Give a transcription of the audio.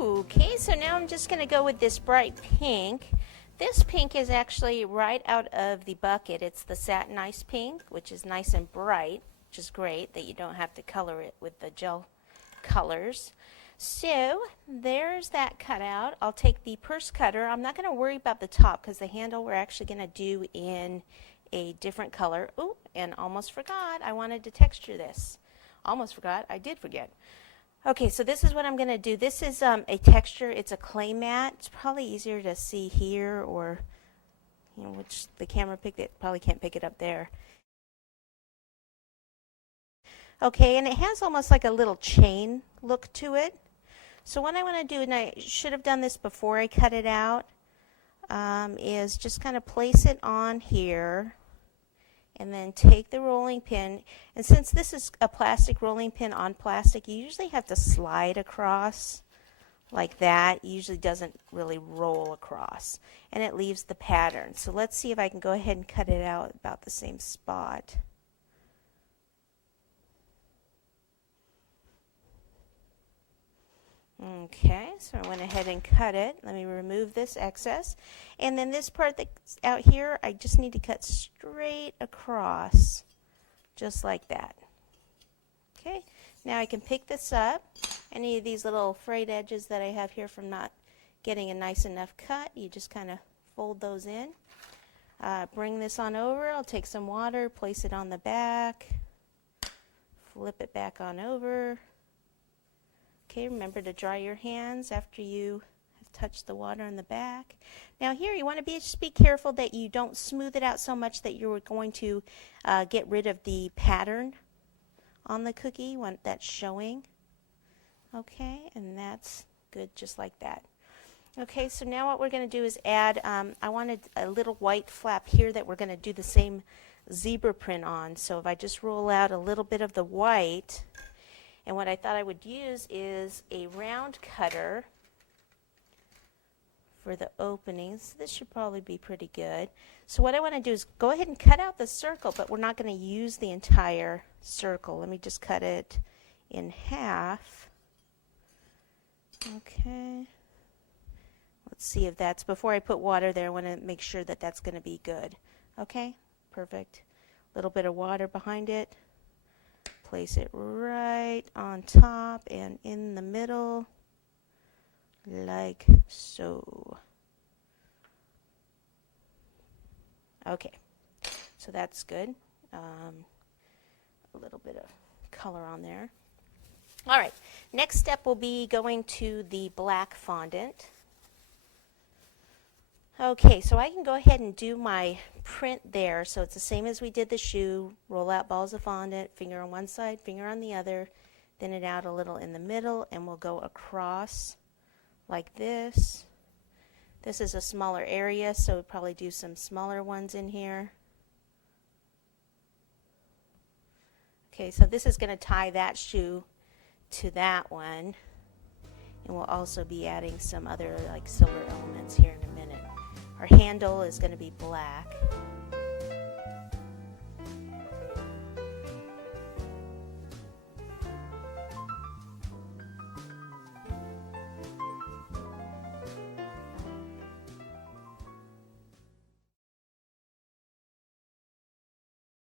Okay, so now I'm just going to go with this bright pink. This pink is actually right out of the bucket. It's the Satin Ice Pink, which is nice and bright, which is great that you don't have to color it with the gel colors. So there's that cutout. I'll take the purse cutter. I'm not going to worry about the top because the handle we're actually going to do in a different color. Oh, and almost forgot, I wanted to texture this. Almost forgot, I did forget. Okay, so this is what I'm going to do. This is a texture. It's a clay mat. It's probably easier to see here, or, you know, which the camera picked it. Probably can't pick it up there. Okay, and it has almost like a little chain look to it. So what I want to do, and I should have done this before I cut it out, is just kind of place it on here. And then take the rolling pin, and since this is a plastic rolling pin on plastic, you usually have to slide across like that. It usually doesn't really roll across, and it leaves the pattern. So let's see if I can go ahead and cut it out about the same spot. Okay, so I went ahead and cut it. Let me remove this excess. And then this part that's out here, I just need to cut straight across, just like that. Okay, now I can pick this up. Any of these little frayed edges that I have here from not getting a nice enough cut, you just kind of fold those in. Bring this on over. I'll take some water, place it on the back, flip it back on over. Okay, remember to dry your hands after you have touched the water on the back. Now here you want to just be careful that you don't smooth it out so much that you're going to get rid of the pattern on the cookie. You want that showing. Okay, and that's good just like that. Okay, so now what we're going to do is add, I wanted a little white flap here that we're going to do the same zebra print on. So if I just roll out a little bit of the white, and what I thought I would use is a round cutter for the openings. This should probably be pretty good. So what I want to do is go ahead and cut out the circle, but we're not going to use the entire circle. Let me just cut it in half. Okay. Let's see if that's, before I put water there, I want to make sure that that's going to be good. Okay, perfect. A little bit of water behind it. Place it right on top and in the middle, like so. Okay, so that's good. A little bit of color on there. All right, next step will be going to the black fondant. Okay, so I can go ahead and do my print there. So it's the same as we did the shoe. Roll out balls of fondant, finger on one side, finger on the other, thin it out a little in the middle, and we'll go across like this. This is a smaller area, so we'll probably do some smaller ones in here. Okay, so this is going to tie that shoe to that one. And we'll also be adding some other like silver elements here in a minute. Our handle is going to be black.